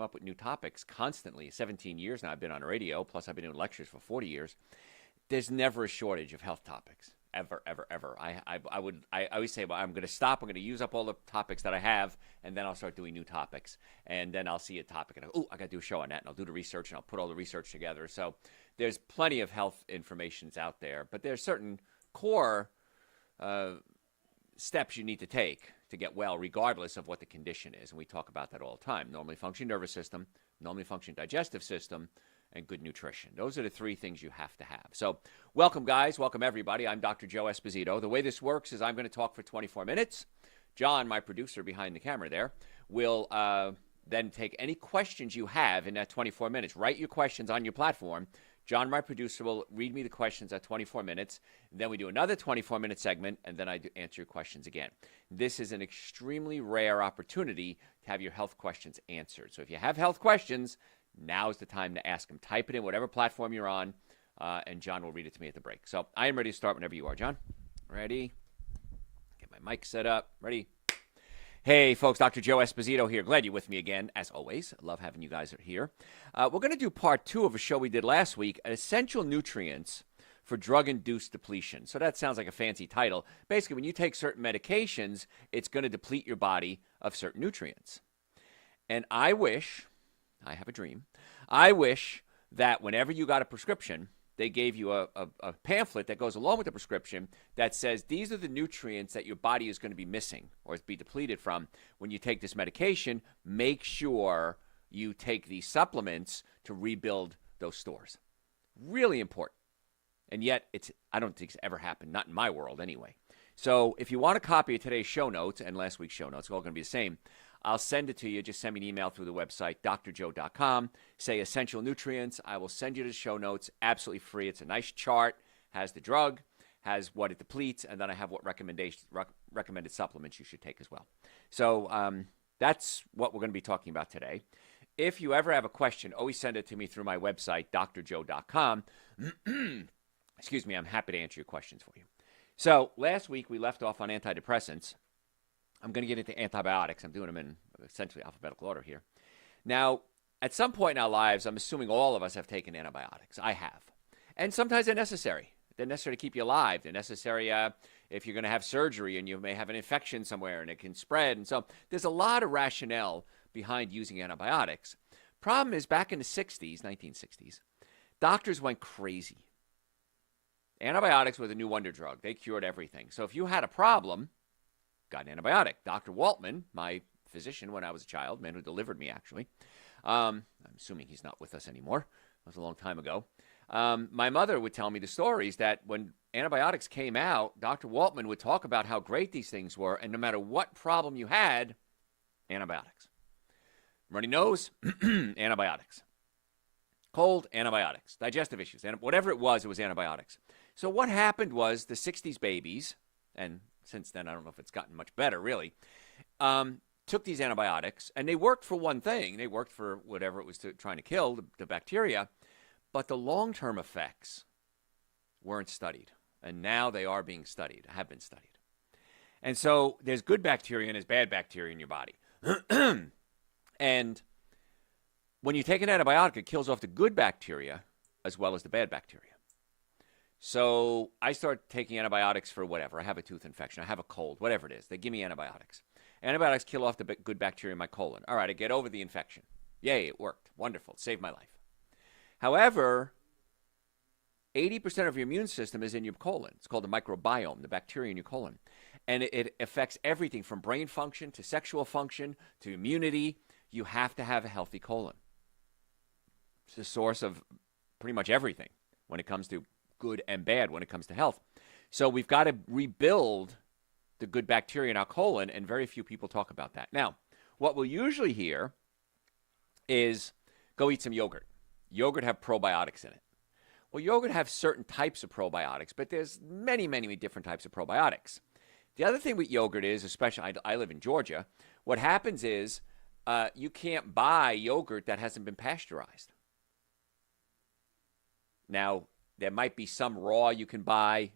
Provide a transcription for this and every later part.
come up with new topics constantly. 17 years now I've been on radio, plus I've been doing lectures for 40 years. There's never a shortage of health topics, ever, ever, ever. I always say, well, I'm going to stop. I'm going to use up all the topics that I have, and then I'll start doing new topics. And then I'll see a topic, and I got to do a show on that, and I'll do the research, and I'll put all the research together. So there's plenty of health information out there, but there's certain core steps you need to take to get well, regardless of what the condition is. And we talk about that all the time. Normally functioning nervous system, normally functioning digestive system, and good nutrition. Those are the three things you have to have. So welcome, guys. Welcome, everybody. I'm Dr. Joe Esposito. The way this works is I'm going to talk for 24 minutes. John, my producer behind the camera there, will then take any questions you have in that 24 minutes. Write your questions on your platform. John, my producer, will read me the questions at 24 minutes. Then we do another 24-minute segment, and then I answer your questions again. This is an extremely rare opportunity to have your health questions answered. So if you have health questions, now is the time to ask them. Type it in whatever platform you're on, and John will read it to me at the break. So I am ready to start whenever you are, John. Ready? Get my mic set up. Ready? Hey, folks, Dr. Joe Esposito here. Glad you're with me again, as always. I love having you guys here. We're going to do part 2 of a show we did last week, Essential Nutrients for Drug-Induced Depletion. So that sounds like a fancy title. Basically, when you take certain medications, it's going to deplete your body of certain nutrients. And I have a dream, I wish that whenever you got a prescription, they gave you a pamphlet that goes along with the prescription that says these are the nutrients that your body is going to be missing or be depleted from when you take this medication. Make sure you take these supplements to rebuild those stores. Really important. And yet, I don't think it's ever happened, not in my world anyway. So if you want a copy of today's show notes and last week's show notes, it's all going to be the same. I'll send it to you. Just send me an email through the website, drjoe.com. Say Essential Nutrients. I will send you the show notes absolutely free. It's a nice chart, has the drug, has what it depletes, and then I have what recommended supplements you should take as well. So that's what we're going to be talking about today. If you ever have a question, always send it to me through my website, drjoe.com. Excuse me, I'm happy to answer your questions for you. So last week we left off on antidepressants. I'm going to get into antibiotics. I'm doing them in essentially alphabetical order here. Now, at some point in our lives, I'm assuming all of us have taken antibiotics. I have. And sometimes they're necessary. They're necessary to keep you alive. They're necessary if you're going to have surgery and you may have an infection somewhere and it can spread. And so there's a lot of rationale behind using antibiotics. Problem is, back in the 60s, 1960s, doctors went crazy. Antibiotics were the new wonder drug. They cured everything. So if you had a problem, got an antibiotic. Dr. Waltman, my physician when I was a child, man who delivered me actually, I'm assuming he's not with us anymore. That was a long time ago. My mother would tell me the stories that when antibiotics came out, Dr. Waltman would talk about how great these things were, and no matter what problem you had, antibiotics. Runny nose, antibiotics. Cold, antibiotics. Digestive issues, whatever it was antibiotics. So what happened was the 60s babies, and since then I don't know if it's gotten much better really, took these antibiotics, and they worked for one thing. They worked for whatever it was trying to kill, the bacteria, but the long-term effects weren't studied, and now they are being studied, have been studied. And so there's good bacteria and there's bad bacteria in your body. And when you take an antibiotic, it kills off the good bacteria as well as the bad bacteria. So I start taking antibiotics for whatever. I have a tooth infection. I have a cold, whatever it is. They give me antibiotics. Antibiotics kill off the good bacteria in my colon. All right, I get over the infection. Yay, it worked. Wonderful. It saved my life. However, 80% of your immune system is in your colon. It's called the microbiome, the bacteria in your colon. And it affects everything from brain function to sexual function to immunity. You have to have a healthy colon. It's the source of pretty much everything when it comes to good and bad, when it comes to health. So we've got to rebuild the good bacteria in our colon, and very few people talk about that. Now, what we'll usually hear is go eat some yogurt. Yogurt have probiotics in it. Well, yogurt have certain types of probiotics, but there's many, many different types of probiotics. The other thing with yogurt is, especially I live in Georgia, what happens is you can't buy yogurt that hasn't been pasteurized. Now, there might be some raw you can buy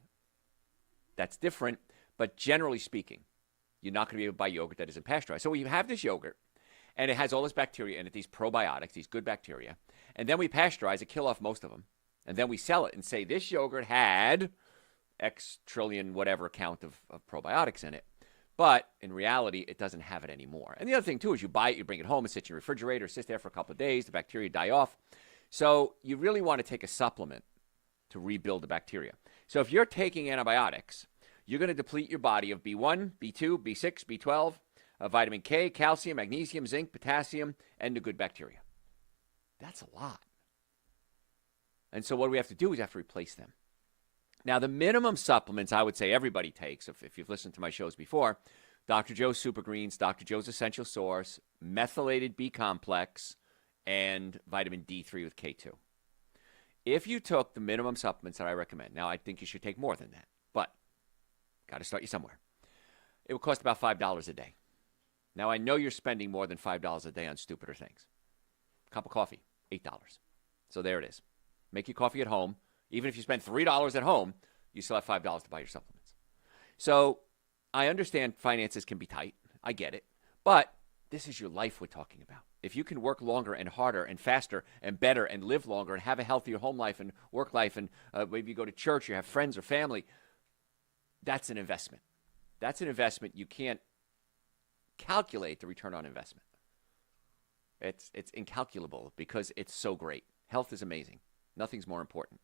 that's different, but generally speaking, you're not going to be able to buy yogurt that isn't pasteurized. So you have this yogurt, And it has all this bacteria in it, these probiotics, these good bacteria. And then we pasteurize it, kill off most of them. And then we sell it and say this yogurt had X trillion whatever count of probiotics in it. But in reality, it doesn't have it anymore. And the other thing, too, is you buy it, you bring it home, it sits in your refrigerator, sits there for a couple of days, the bacteria die off. So you really want to take a supplement to rebuild the bacteria. So if you're taking antibiotics, you're going to deplete your body of B1, B2, B6, B12, vitamin K, calcium, magnesium, zinc, potassium, and the good bacteria. That's a lot. And so what we have to do is have to replace them. Now, the minimum supplements I would say everybody takes, if you've listened to my shows before, Dr. Joe's Super Greens, Dr. Joe's Essential Source, methylated B complex, and vitamin D3 with K2. If you took the minimum supplements that I recommend, now I think you should take more than that, but got to start you somewhere. It would cost about $5 a day. Now, I know you're spending more than $5 a day on stupider things. Cup of coffee, $8. So there it is. Make your coffee at home. Even if you spend $3 at home, you still have $5 to buy your supplements. So I understand finances can be tight. I get it. But this is your life we're talking about. If you can work longer and harder and faster and better and live longer and have a healthier home life and work life and maybe you go to church, you have friends or family, that's an investment. That's an investment. You can't calculate the return on investment. It's incalculable because it's so great. Health is amazing. Nothing's more important.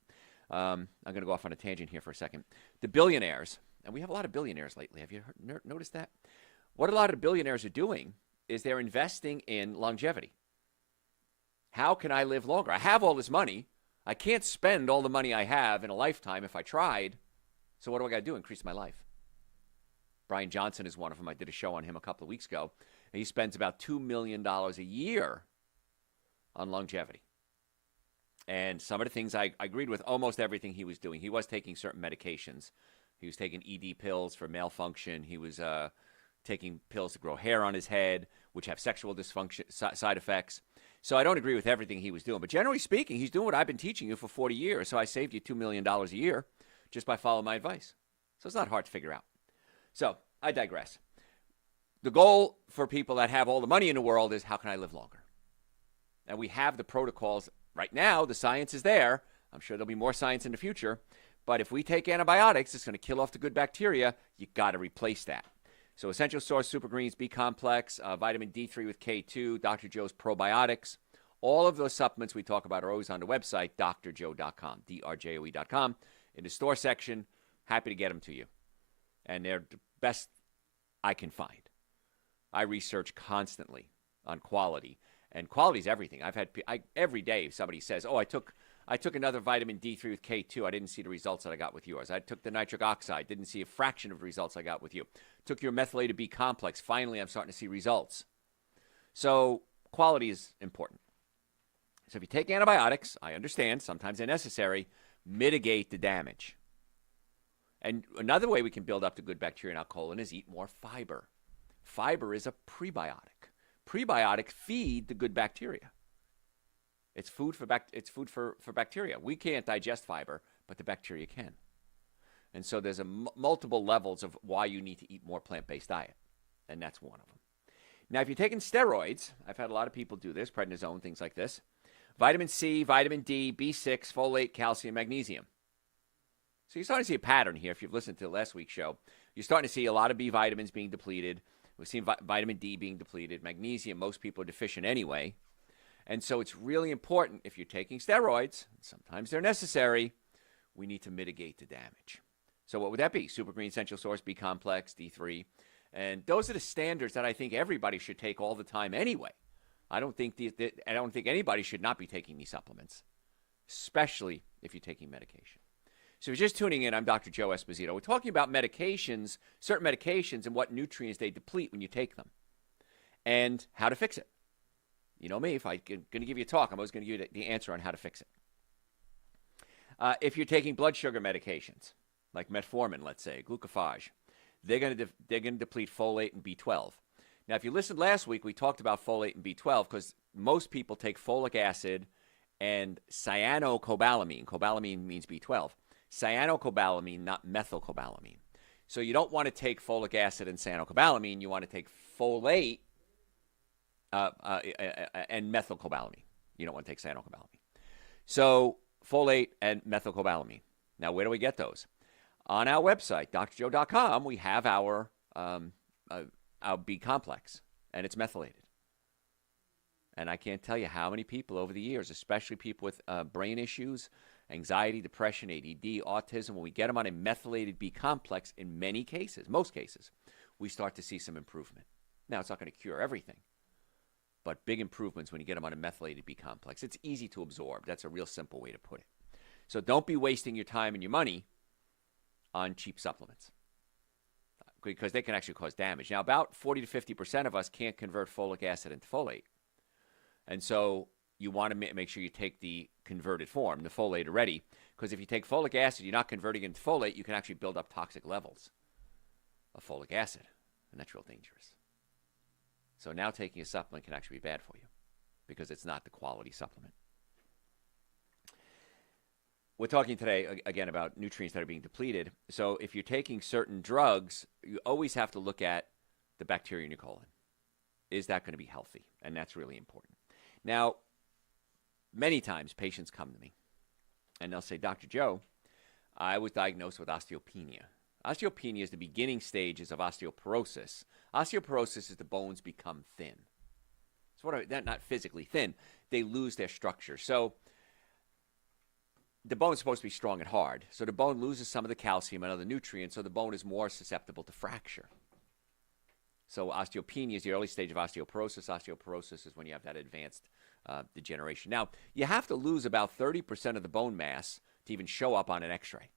I'm going to go off on a tangent here for a second. The billionaires, and we have a lot of billionaires lately. Have you noticed that? What a lot of billionaires are doing is they're investing in longevity. How can I live longer? I have all this money. I can't spend all the money I have in a lifetime if I tried. So what do I got to do? Increase my life. Brian Johnson is one of them. I did a show on him a couple of weeks ago. And he spends about $2 million a year on longevity. And some of the things I agreed with almost everything he was doing. He was taking certain medications. He was taking ED pills for male function. He was taking pills to grow hair on his head, which have sexual dysfunction side effects. So I don't agree with everything he was doing. But generally speaking, he's doing what I've been teaching you for 40 years. So I saved you $2 million a year just by following my advice. So it's not hard to figure out. So I digress. The goal for people that have all the money in the world is how can I live longer? And we have the protocols. Right now, the science is there. I'm sure there'll be more science in the future. But if we take antibiotics, it's going to kill off the good bacteria. You got to replace that. So Essential Source, Super Greens, B Complex, vitamin D3 with K2, Dr. Joe's Probiotics. All of those supplements we talk about are always on the website, drjoe.com, drjoe.com. In the store section, happy to get them to you. And they're the best I can find. I research constantly on quality. And quality is everything. Every day somebody says, oh, I took another vitamin D3 with K2. I didn't see the results that I got with yours. I took the nitric oxide. Didn't see a fraction of the results I got with you. Took your methylated B complex. Finally, I'm starting to see results. So quality is important. So if you take antibiotics, I understand, sometimes they're necessary, mitigate the damage. And another way we can build up the good bacteria in our colon is eat more fiber. Fiber is a prebiotic. Prebiotics feed the good bacteria. It's food for bacteria. We can't digest fiber, but the bacteria can. And so there's multiple levels of why you need to eat more plant-based diet, and that's one of them. Now, if you're taking steroids, I've had a lot of people do this, prednisone, things like this. Vitamin C, vitamin D, B6, folate, calcium, magnesium. So you're starting to see a pattern here. If you've listened to last week's show, you're starting to see a lot of B vitamins being depleted. We've seen vitamin D being depleted. Magnesium, most people are deficient anyway. And so it's really important if you're taking steroids, sometimes they're necessary, we need to mitigate the damage. So what would that be? Super Green, Essential Source, B Complex, D3. And those are the standards that I think everybody should take all the time anyway. I don't think anybody should not be taking these supplements, especially if you're taking medication. So if you're just tuning in, I'm Dr. Joe Esposito. We're talking about medications, certain medications, and what nutrients they deplete when you take them, and how to fix it. You know me, if I'm going to give you a talk, I'm always going to give you the answer on how to fix it. If you're taking blood sugar medications, like metformin, let's say, glucophage, they're going to deplete folate and B12. Now, if you listened last week, we talked about folate and B12 because most people take folic acid and cyanocobalamin. Cobalamin means B12. Cyanocobalamin, not methylcobalamin. So you don't want to take folic acid and cyanocobalamin. You want to take folate and methylcobalamin. You don't want to take cyanocobalamin. So folate and methylcobalamin. Now, where do we get those? On our website, drjoe.com, we have our B complex, and it's methylated. And I can't tell you how many people over the years, especially people with brain issues, anxiety, depression, ADD, autism, when we get them on a methylated B complex, in many cases, most cases, we start to see some improvement. Now, it's not going to cure everything, but big improvements when you get them on a methylated B complex. It's easy to absorb. That's a real simple way to put it. So don't be wasting your time and your money on cheap supplements because they can actually cause damage. Now, about 40 to 50% of us can't convert folic acid into folate. And so you want to make sure you take the converted form, the folate already, because if you take folic acid, you're not converting it into folate, you can actually build up toxic levels of folic acid, and that's real dangerous. So now taking a supplement can actually be bad for you because it's not the quality supplement. We're talking today, again, about nutrients that are being depleted. So if you're taking certain drugs, you always have to look at the bacteria in your colon. Is that going to be healthy? And that's really important. Now, many times patients come to me and they'll say, Dr. Joe, I was diagnosed with osteopenia. Osteopenia is the beginning stages of osteoporosis. Osteoporosis is the bones become thin. So they're not physically thin. They lose their structure. So the bone is supposed to be strong and hard. So the bone loses some of the calcium and other nutrients, so the bone is more susceptible to fracture. So osteopenia is the early stage of osteoporosis. Osteoporosis is when you have that advanced degeneration. Now, you have to lose about 30% of the bone mass to even show up on an x-ray.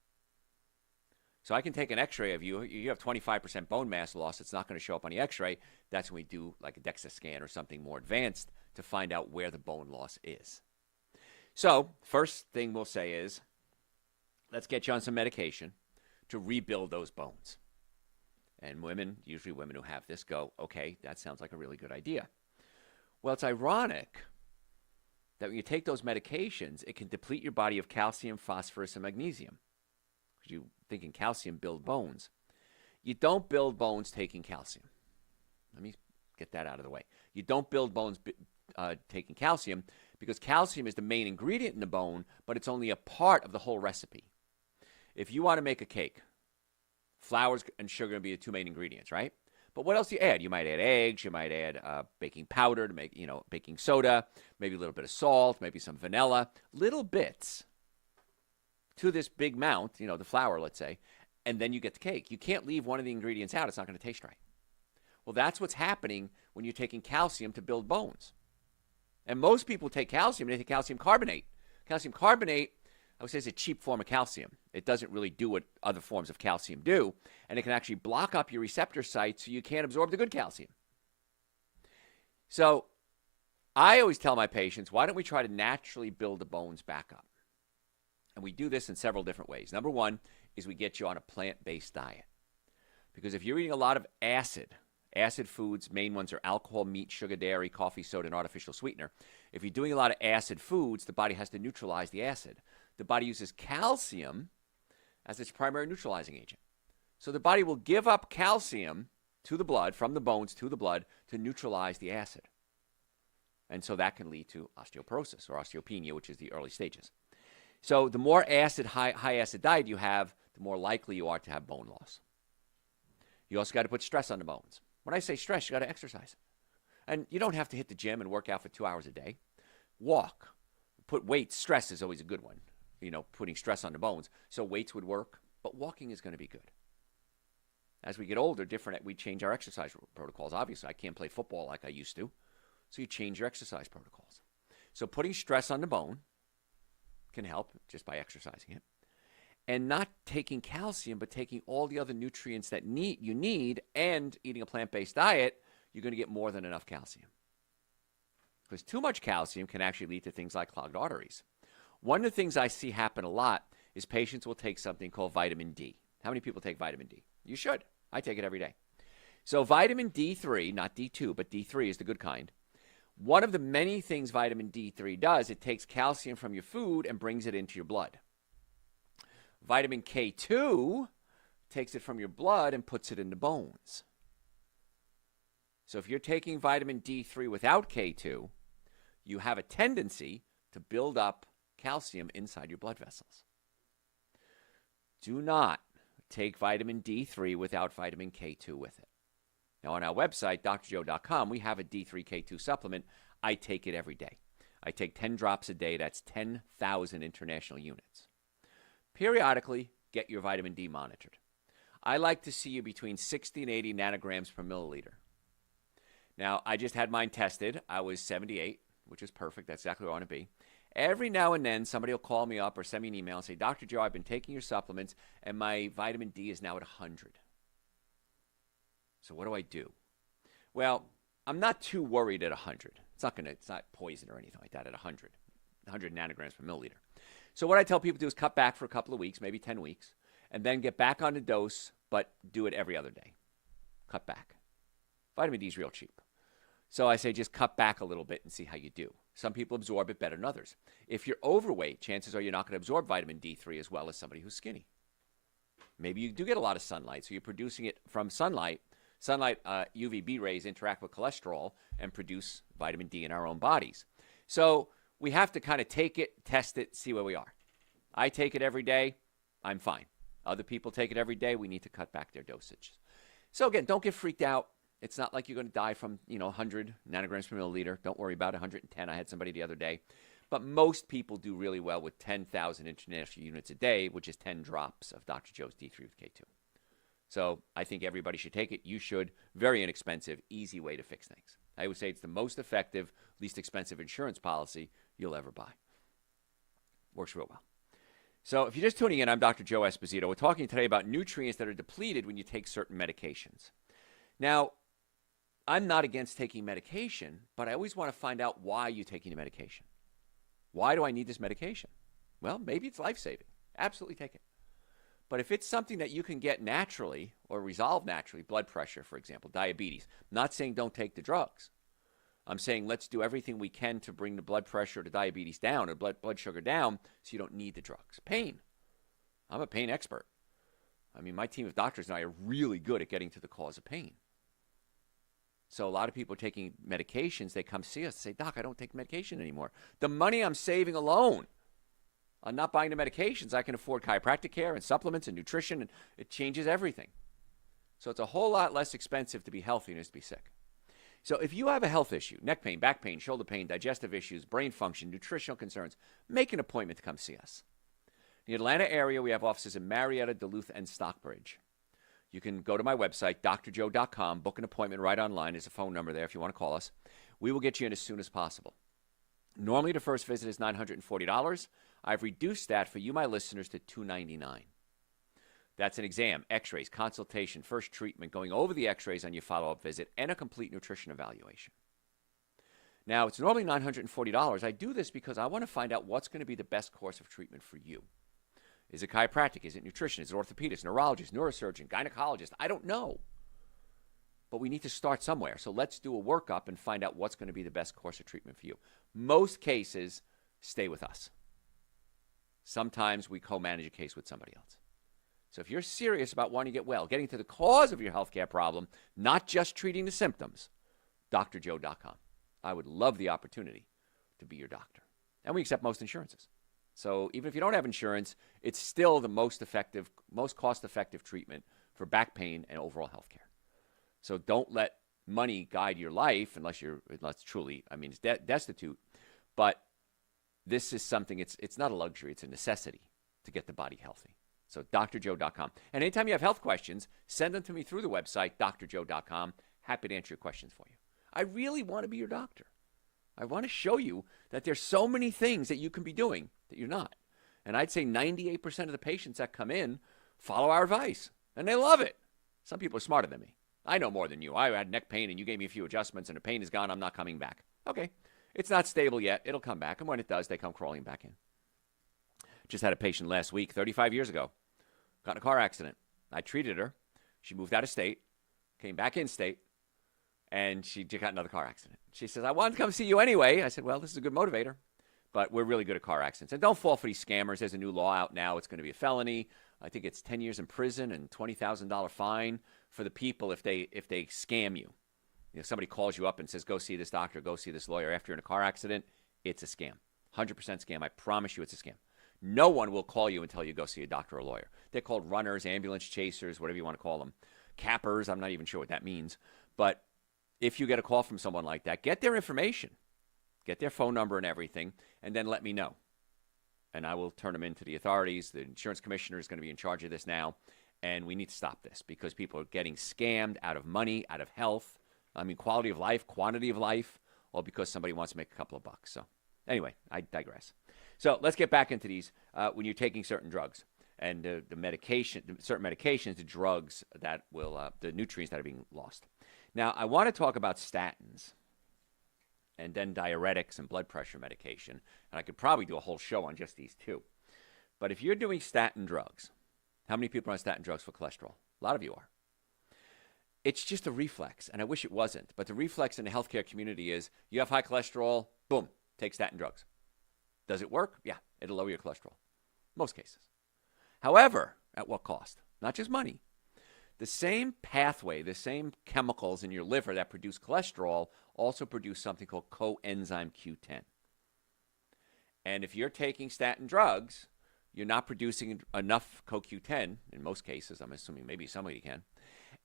So I can take an x-ray of you. You have 25% bone mass loss. It's not going to show up on the x-ray. That's when we do like a DEXA scan or something more advanced to find out where the bone loss is. So first thing we'll say is, let's get you on some medication to rebuild those bones. And women, usually women who have this, go, okay, that sounds like a really good idea. Well, it's ironic that when you take those medications, it can deplete your body of calcium, phosphorus, and magnesium. Because you're thinking calcium build bones. You don't build bones taking calcium. Let me get that out of the way. You don't build bones taking calcium because calcium is the main ingredient in the bone, but it's only a part of the whole recipe. If you want to make a cake, flours and sugar would be the two main ingredients, right? But what else do you add? You might add eggs. You might add baking powder to make, baking soda, maybe a little bit of salt, maybe some vanilla, little bits to this big amount, the flour, let's say, and then you get the cake. You can't leave one of the ingredients out. It's not going to taste right. Well, that's what's happening when you're taking calcium to build bones. And most people take calcium, and they take calcium carbonate. Calcium carbonate, I would say, is a cheap form of calcium. It doesn't really do what other forms of calcium do, and it can actually block up your receptor sites so you can't absorb the good calcium. So I always tell my patients, why don't we try to naturally build the bones back up? And we do this in several different ways. Number one is we get you on a plant-based diet. Because if you're eating a lot of acid foods, main ones are alcohol, meat, sugar, dairy, coffee, soda, and artificial sweetener. If you're doing a lot of acid foods, the body has to neutralize the acid. The body uses calcium as its primary neutralizing agent. So the body will give up calcium to the blood, from the bones to the blood, to neutralize the acid. And so that can lead to osteoporosis or osteopenia, which is the early stages. So the more acid, high acid diet you have, the more likely you are to have bone loss. You also got to put stress on the bones. When I say stress, you got to exercise. And you don't have to hit the gym and work out for 2 hours a day. Walk. Put weights. Stress is always a good one. Putting stress on the bones. So weights would work, but walking is going to be good. As we get older, we change our exercise protocols. Obviously, I can't play football like I used to. So you change your exercise protocols. So putting stress on the bone can help just by exercising it. And not taking calcium, but taking all the other nutrients that you need, and eating a plant-based diet, you're going to get more than enough calcium. Because too much calcium can actually lead to things like clogged arteries. One of the things I see happen a lot is patients will take something called vitamin D. How many people take vitamin D? You should. I take it every day. So vitamin D3, not D2, but D3 is the good kind. One of the many things vitamin D3 does, it takes calcium from your food and brings it into your blood. Vitamin K2 takes it from your blood and puts it in the bones. So if you're taking vitamin D3 without K2, you have a tendency to build up calcium inside your blood vessels. Do not take vitamin D3 without vitamin K2 with it. Now, on our website, drjoe.com, we have a D3 K2 supplement. I take it every day. I take 10 drops a day. That's 10,000 international units. Periodically, get your vitamin D monitored. I like to see you between 60 and 80 nanograms per milliliter. Now, I just had mine tested. I was 78, which is perfect. That's exactly where I want to be. Every now and then, somebody will call me up or send me an email and say, Dr. Joe, I've been taking your supplements, and my vitamin D is now at 100. So what do I do? Well, I'm not too worried at 100. It's not poison or anything like that at 100 nanograms per milliliter. So what I tell people to do is cut back for a couple of weeks, maybe 10 weeks, and then get back on the dose, but do it every other day. Cut back. Vitamin D is real cheap. So I say just cut back a little bit and see how you do. Some people absorb it better than others. If you're overweight, chances are you're not going to absorb vitamin D3 as well as somebody who's skinny. Maybe you do get a lot of sunlight, so you're producing it from sunlight. Sunlight, UVB rays interact with cholesterol and produce vitamin D in our own bodies. So we have to kind of take it, test it, see where we are. I take it every day. I'm fine. Other people take it every day. We need to cut back their dosage. So again, don't get freaked out. It's not like you're going to die from, 100 nanograms per milliliter. Don't worry about 110. I had somebody the other day. But most people do really well with 10,000 international units a day, which is 10 drops of Dr. Joe's D3 with K2. So I think everybody should take it. You should. Very inexpensive, easy way to fix things. I would say it's the most effective, least expensive insurance policy you'll ever buy. Works real well. So if you're just tuning in, I'm Dr. Joe Esposito. We're talking today about nutrients that are depleted when you take certain medications. Now, I'm not against taking medication, but I always want to find out why you're taking the medication. Why do I need this medication? Well, maybe it's life-saving. Absolutely take it. But if it's something that you can get naturally or resolve naturally, blood pressure, for example, diabetes, I'm not saying don't take the drugs. I'm saying let's do everything we can to bring the blood pressure or the diabetes down or blood sugar down so you don't need the drugs. Pain. I'm a pain expert. I mean, my team of doctors and I are really good at getting to the cause of pain. So a lot of people are taking medications. They come see us and say, Doc, I don't take medication anymore. The money I'm saving alone on not buying the medications, I can afford chiropractic care and supplements and nutrition, and it changes everything. So it's a whole lot less expensive to be healthy than it is to be sick. So if you have a health issue, neck pain, back pain, shoulder pain, digestive issues, brain function, nutritional concerns, make an appointment to come see us. In the Atlanta area, we have offices in Marietta, Duluth, and Stockbridge. You can go to my website, drjoe.com, book an appointment right online. There's a phone number there if you want to call us. We will get you in as soon as possible. Normally, the first visit is $940. I've reduced that for you, my listeners, to $299. That's an exam, x-rays, consultation, first treatment, going over the x-rays on your follow-up visit, and a complete nutrition evaluation. Now, it's normally $940. I do this because I want to find out what's going to be the best course of treatment for you. Is it chiropractic? Is it nutrition? Is it orthopedist, neurologist, neurosurgeon, gynecologist? I don't know. But we need to start somewhere. So let's do a workup and find out what's going to be the best course of treatment for you. Most cases, stay with us. Sometimes we co-manage a case with somebody else. So if you're serious about wanting to get well, getting to the cause of your healthcare problem, not just treating the symptoms, drjoe.com. I would love the opportunity to be your doctor. And we accept most insurances. So even if you don't have insurance, it's still the most effective, most cost-effective treatment for back pain and overall health care. So don't let money guide your life unless truly, it's destitute. But this is something, it's not a luxury, it's a necessity to get the body healthy. So drjoe.com. And anytime you have health questions, send them to me through the website, drjoe.com. Happy to answer your questions for you. I really want to be your doctor. I want to show you that there's so many things that you can be doing that you're not. And I'd say 98% of the patients that come in follow our advice, and they love it. Some people are smarter than me. I know more than you. I had neck pain, and you gave me a few adjustments, and the pain is gone. I'm not coming back. Okay. It's not stable yet. It'll come back, and when it does, they come crawling back in. Just had a patient last week, 35 years ago, got in a car accident. I treated her. She moved out of state, came back in state, and she got another car accident. She says, I wanted to come see you anyway. I said, well, this is a good motivator, but we're really good at car accidents. And don't fall for these scammers. There's a new law out now. It's going to be a felony. I think it's 10 years in prison and $20,000 fine for the people if they scam you. somebody calls you up and says, go see this doctor, go see this lawyer after you're in a car accident, it's a scam. 100% scam. I promise you it's a scam. No one will call you and tell you go see a doctor or a lawyer. They're called runners, ambulance chasers, whatever you want to call them. Cappers, I'm not even sure what that means. But if you get a call from someone like that, get their information, get their phone number and everything, and then let me know. And I will turn them into the authorities. The insurance commissioner is going to be in charge of this now. And we need to stop this because people are getting scammed out of money, out of health. I mean, quality of life, quantity of life, all because somebody wants to make a couple of bucks. So anyway, I digress. So let's get back into these. When you're taking certain drugs and the medication, certain medications, the drugs that will, the nutrients that are being lost. Now, I want to talk about statins and then diuretics and blood pressure medication. And I could probably do a whole show on just these two. But if you're doing statin drugs, how many people are on statin drugs for cholesterol? A lot of you are. It's just a reflex, and I wish it wasn't. But the reflex in the healthcare community is you have high cholesterol, boom, take statin drugs. Does it work? Yeah, it'll lower your cholesterol. Most cases. However, at what cost? Not just money. The same pathway, the same chemicals in your liver that produce cholesterol also produce something called coenzyme Q10. And if you're taking statin drugs, you're not producing enough CoQ10, in most cases. I'm assuming maybe somebody can.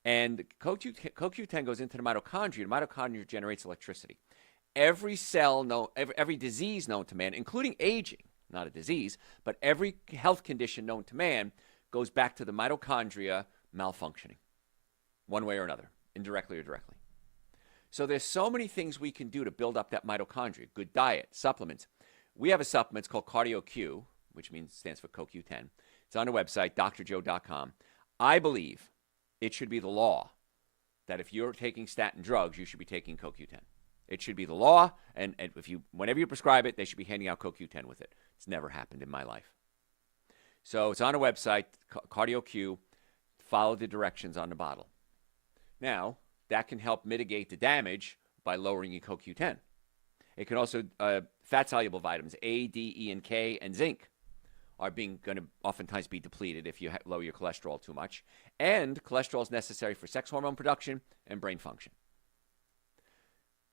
And CoQ10 goes into the mitochondria. The mitochondria generates electricity. Every cell, every disease known to man, including aging, not a disease, but every health condition known to man goes back to the mitochondria malfunctioning, one way or another, indirectly or directly. So there's so many things we can do to build up that mitochondria. Good diet, supplements. We have a supplement called Cardio Q, which stands for CoQ10. It's on the website, drjoe.com. I believe it should be the law that if you're taking statin drugs, you should be taking CoQ10. It should be the law, and whenever you prescribe it, they should be handing out CoQ10 with it. It's never happened in my life. So it's on a website, Cardio Q. Follow the directions on the bottle. Now, that can help mitigate the damage by lowering your CoQ10. It can also, fat-soluble vitamins, A, D, E, and K, and zinc are going to oftentimes be depleted if you lower your cholesterol too much. And cholesterol is necessary for sex hormone production and brain function.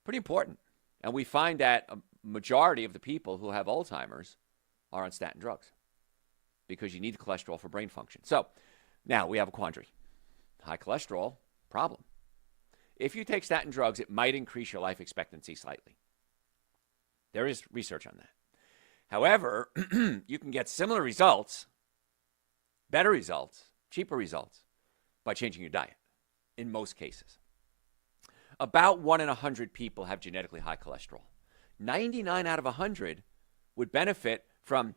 Pretty important. And we find that a majority of the people who have Alzheimer's are on statin drugs because you need the cholesterol for brain function. So now we have a quandary. High cholesterol, problem. If you take statin drugs, it might increase your life expectancy slightly. There is research on that. However, you can get similar results, better results, cheaper results by changing your diet in most cases. About 1 in 100 people have genetically high cholesterol. 99 out of 100 would benefit from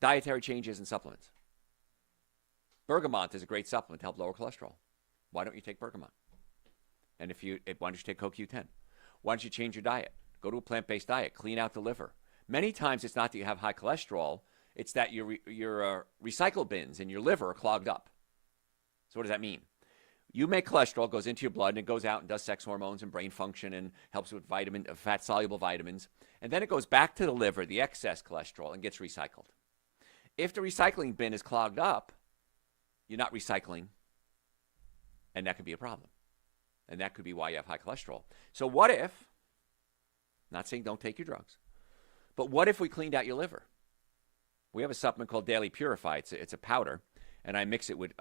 dietary changes and supplements. Bergamot is a great supplement to help lower cholesterol. Why don't you take bergamot? And why don't you take CoQ10? Why don't you change your diet? Go to a plant-based diet. Clean out the liver. Many times it's not that you have high cholesterol. It's that your recycle bins in your liver are clogged up. So what does that mean? You make cholesterol, goes into your blood, and it goes out and does sex hormones and brain function and helps with fat-soluble vitamins. And then it goes back to the liver, the excess cholesterol, and gets recycled. If the recycling bin is clogged up, you're not recycling, and that could be a problem. And that could be why you have high cholesterol. So what if, not saying don't take your drugs, but what if we cleaned out your liver? We have a supplement called Daily Purify. It's a powder, and I mix it with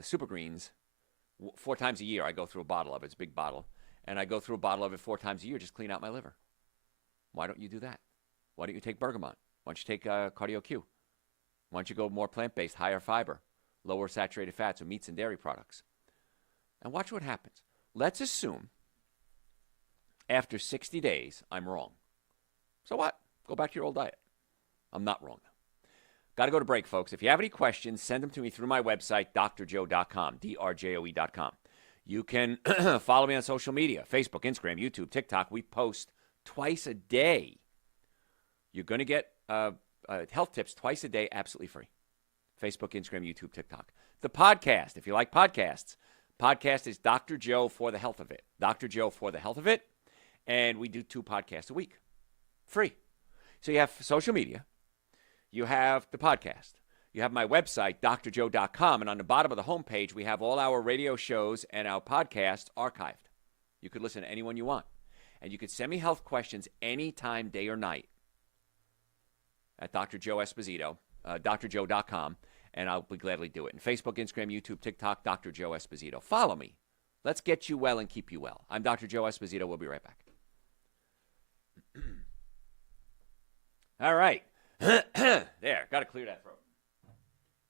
Super Greens 4 times a year. I go through a bottle of it. It's a big bottle. And I go through a bottle of it 4 times a year, just clean out my liver. Why don't you do that? Why don't you take bergamot? Why don't you take Cardio Q? Why don't you go more plant-based, higher fiber, lower saturated fats, or meats and dairy products? And watch what happens. Let's assume after 60 days, I'm wrong. So what? Go back to your old diet. I'm not wrong. Got to go to break, folks. If you have any questions, send them to me through my website, drjoe.com, drjoe.com. You can follow me on social media, Facebook, Instagram, YouTube, TikTok. We post twice a day. You're going to get health tips twice a day, absolutely free. Facebook, Instagram, YouTube, TikTok. The podcast, if you like podcasts, podcast is Dr. Joe for the Health of It. Dr. Joe for the Health of It. And we do 2 podcasts a week. Free. So you have social media. You have the podcast. You have my website, drjoe.com. And on the bottom of the homepage, we have all our radio shows and our podcasts archived. You could listen to anyone you want. And you could send me health questions anytime, day or night, at Dr. Joe Esposito, drjoe.com, and I'll gladly do it. And Facebook, Instagram, YouTube, TikTok, Dr. Joe Esposito. Follow me. Let's get you well and keep you well. I'm Dr. Joe Esposito. We'll be right back. All right. There. Got to clear that throat.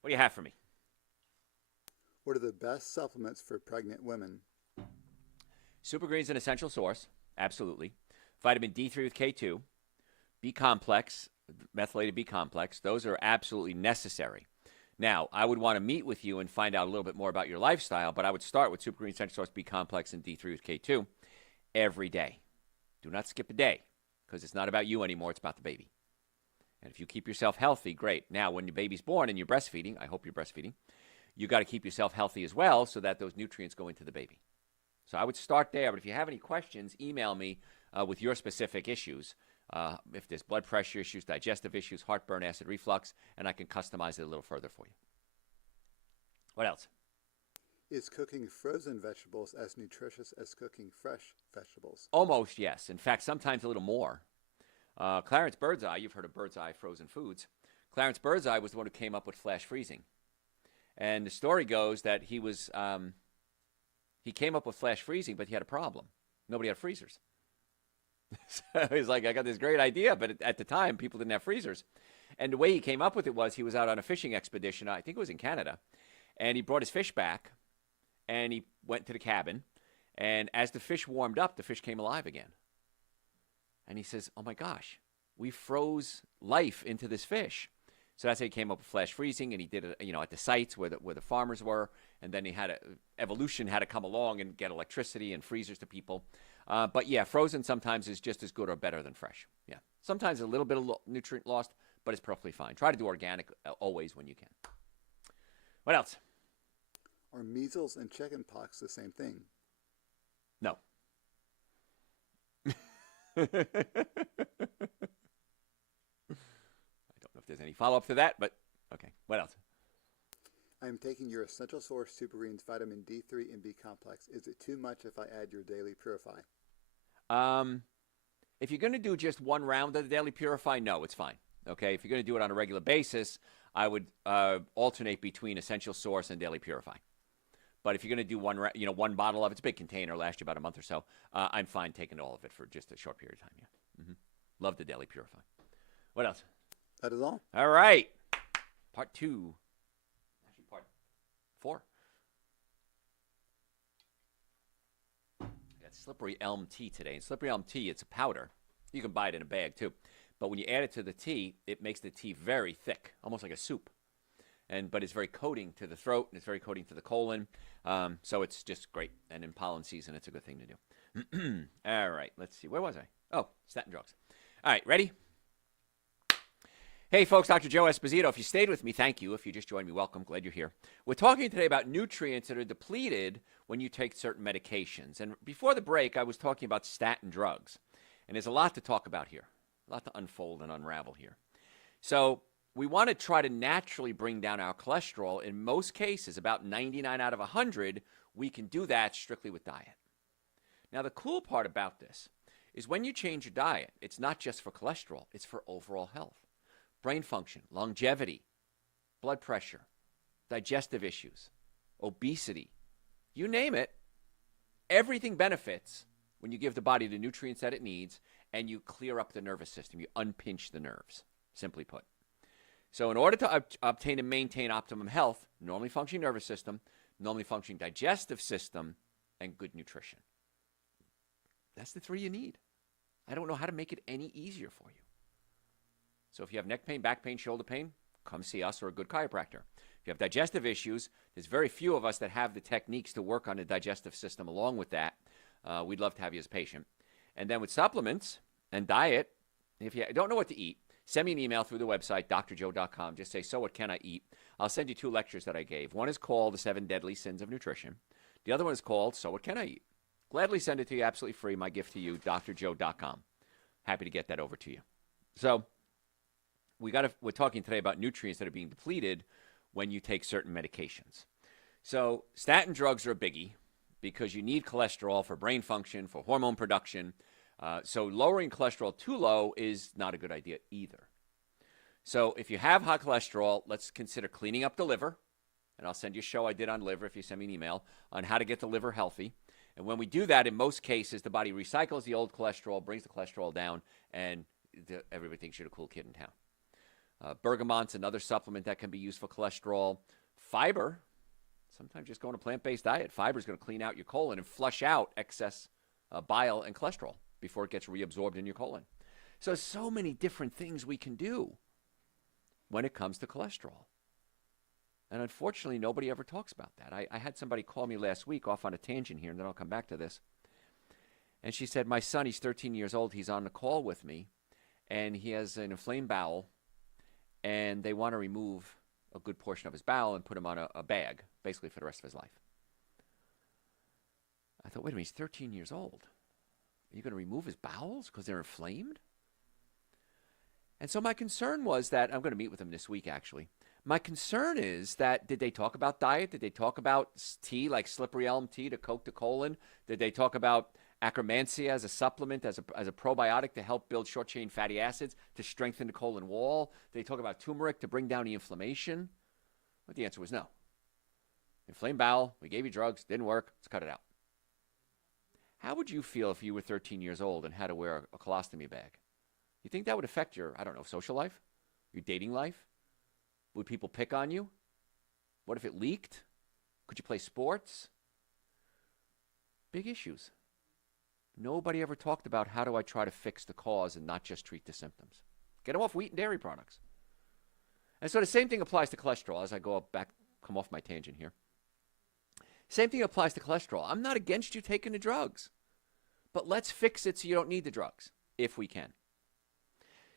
What do you have for me? What are the best supplements for pregnant women? Super Green's an essential source. Absolutely. Vitamin D3 with K2. B-complex, methylated B-complex. Those are absolutely necessary. Now, I would want to meet with you and find out a little bit more about your lifestyle, but I would start with Super Green Essential Source B-complex and D3 with K2 every day. Do not skip a day, because it's not about you anymore. It's about the baby. And if you keep yourself healthy, great. Now, when your baby's born and you're breastfeeding, I hope you're breastfeeding, you got to keep yourself healthy as well so that those nutrients go into the baby. So I would start there, but if you have any questions, email me with your specific issues. If there's blood pressure issues, digestive issues, heartburn, acid reflux, and I can customize it a little further for you. What else? Is cooking frozen vegetables as nutritious as cooking fresh vegetables? Almost, yes. In fact, sometimes a little more. Clarence Birdseye, you've heard of Birdseye Frozen Foods. Clarence Birdseye was the one who came up with flash freezing. And the story goes that he came up with flash freezing, but he had a problem. Nobody had freezers. So he's like, I got this great idea, but at the time, people didn't have freezers. And the way he came up with it was he was out on a fishing expedition, I think it was in Canada, and he brought his fish back, and he went to the cabin, and as the fish warmed up, the fish came alive again. And he says, oh my gosh, we froze life into this fish. So that's how he came up with flash freezing, and he did it, at the sites where the farmers were, and then evolution had to come along and get electricity and freezers to people. But yeah, frozen sometimes is just as good or better than fresh. Yeah, sometimes a little bit of nutrient lost, but it's perfectly fine. Try to do organic always when you can. What else? Are measles and chickenpox the same thing? No. I don't know if there's any follow-up to that, but okay. What else? I am taking your Essential Source Super Greens Vitamin D3 and B Complex. Is it too much if I add your Daily Purify? If you're going to do just one round of the Daily Purify, no, it's fine. Okay. If you're going to do it on a regular basis, I would alternate between Essential Source and Daily Purify. But if you're going to do one bottle of it, it's a big container, last you about a month or so, I'm fine taking all of it for just a short period of time. Yeah. Love the Daily Purify. What else? That is all. All right. Part 2. Actually, part 4. I got Slippery Elm tea today. And Slippery Elm tea, it's a powder. You can buy it in a bag, too. But when you add it to the tea, it makes the tea very thick, almost like a soup. But it's very coating to the throat, and it's very coating to the colon. So it's just great. And in pollen season, it's a good thing to do. All right, let's see. Where was I? Oh, statin drugs. All right, ready? Hey, folks, Dr. Joe Esposito. If you stayed with me, thank you. If you just joined me, welcome. Glad you're here. We're talking today about nutrients that are depleted when you take certain medications. And before the break, I was talking about statin drugs. And there's a lot to talk about here, a lot to unfold and unravel here. So we want to try to naturally bring down our cholesterol. In most cases, about 99 out of 100, we can do that strictly with diet. Now, the cool part about this is when you change your diet, it's not just for cholesterol, it's for overall health. Brain function, longevity, blood pressure, digestive issues, obesity, you name it, everything benefits when you give the body the nutrients that it needs and you clear up the nervous system. You unpinch the nerves, simply put. So in order to obtain and maintain optimum health, normally functioning nervous system, normally functioning digestive system, and good nutrition. That's the 3 you need. I don't know how to make it any easier for you. So if you have neck pain, back pain, shoulder pain, come see us or a good chiropractor. If you have digestive issues, there's very few of us that have the techniques to work on the digestive system along with that. We'd love to have you as a patient. And then with supplements and diet, if you don't know what to eat, send me an email through the website, drjoe.com. Just say, so what can I eat? I'll send you 2 lectures that I gave. One is called The 7 Deadly Sins of Nutrition. The other one is called, So What Can I Eat? Gladly send it to you absolutely free. My gift to you, drjoe.com. Happy to get that over to you. So we're talking today about nutrients that are being depleted when you take certain medications. So statin drugs are a biggie. because you need cholesterol for brain function, for hormone production. So lowering cholesterol too low is not a good idea either. So if you have high cholesterol, let's consider cleaning up the liver. And I'll send you a show I did on liver if you send me an email on how to get the liver healthy. And when we do that, in most cases, the body recycles the old cholesterol, brings the cholesterol down, and everybody thinks you're a cool kid in town. Bergamont's another supplement that can be used for cholesterol. Fiber, sometimes just go on a plant-based diet. Fiber is going to clean out your colon and flush out excess bile and cholesterol before it gets reabsorbed in your colon. So many different things we can do when it comes to cholesterol. And unfortunately, nobody ever talks about that. I had somebody call me last week off on a tangent here, and then I'll come back to this. And she said, my son, he's 13 years old. He's on the call with me, and he has an inflamed bowel, and they want to remove a good portion of his bowel and put him on a bag, basically for the rest of his life. I thought, wait a minute, he's 13 years old. Are you going to remove his bowels because they're inflamed? And so my concern was that, I'm going to meet with him this week, actually. My concern is that, did they talk about diet? Did they talk about tea, like slippery elm tea to coat the colon? Did they talk about Akkermansia as a supplement, as a probiotic to help build short-chain fatty acids to strengthen the colon wall? Did they talk about turmeric to bring down the inflammation? But the answer was no. Inflamed bowel, we gave you drugs, didn't work, let's cut it out. How would you feel if you were 13 years old and had to wear a colostomy bag? You think that would affect your, social life? Your dating life? Would people pick on you? What if it leaked? Could you play sports? Big issues. Nobody ever talked about how do I try to fix the cause and not just treat the symptoms. Get them off wheat and dairy products. And so the same thing applies to cholesterol as I come off my tangent here. Same thing applies to cholesterol. I'm not against you taking the drugs, but let's fix it so you don't need the drugs, if we can.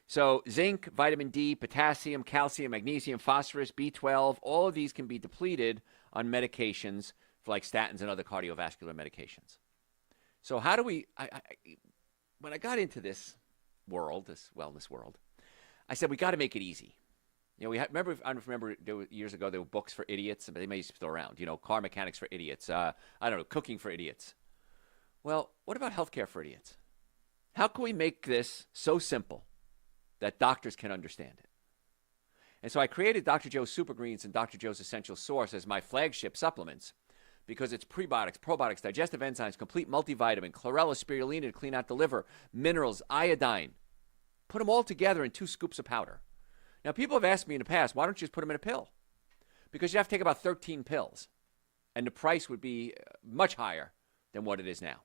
So zinc, vitamin D, potassium, calcium, magnesium, phosphorus, B12, all of these can be depleted on medications like statins and other cardiovascular medications. So how do we, when I got into this world, this wellness world, I said we got to make it easy. I remember years ago there were books for idiots, but they may still around. Car mechanics for idiots. Cooking for idiots. Well, what about healthcare for idiots? How can we make this so simple that doctors can understand it? And so I created Dr. Joe's Super Greens and Dr. Joe's Essential Source as my flagship supplements because it's prebiotics, probiotics, digestive enzymes, complete multivitamin, chlorella, spirulina to clean out the liver, minerals, iodine. Put them all together in 2 scoops of powder. Now, people have asked me in the past, why don't you just put them in a pill? Because you have to take about 13 pills, and the price would be much higher than what it is now.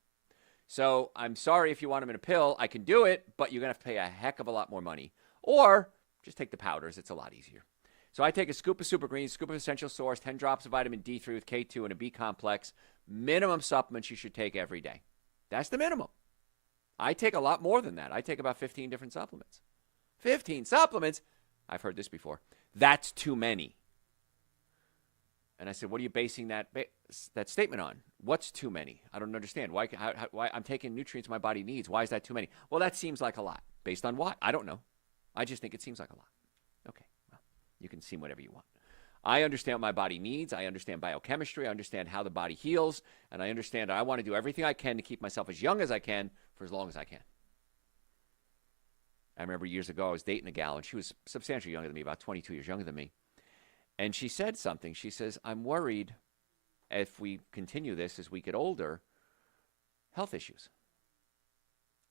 So I'm sorry if you want them in a pill. I can do it, but you're going to have to pay a heck of a lot more money. Or just take the powders. It's a lot easier. So I take a scoop of Super Greens, scoop of Essential Source, 10 drops of vitamin D3 with K2 and a B complex. Minimum supplements you should take every day. That's the minimum. I take a lot more than that. I take about 15 different supplements. 15 supplements? I've heard this before. That's too many. And I said, what are you basing that statement on? What's too many? I don't understand. Why I'm taking nutrients my body needs. Why is that too many? Well, that seems like a lot. Based on what? I don't know. I just think it seems like a lot. Okay, well, you can seem whatever you want. I understand what my body needs. I understand biochemistry. I understand how the body heals. And I understand I want to do everything I can to keep myself as young as I can for as long as I can. I remember years ago I was dating a gal, and she was substantially younger than me, about 22 years younger than me. And she said something. She says, I'm worried if we continue this as we get older, health issues.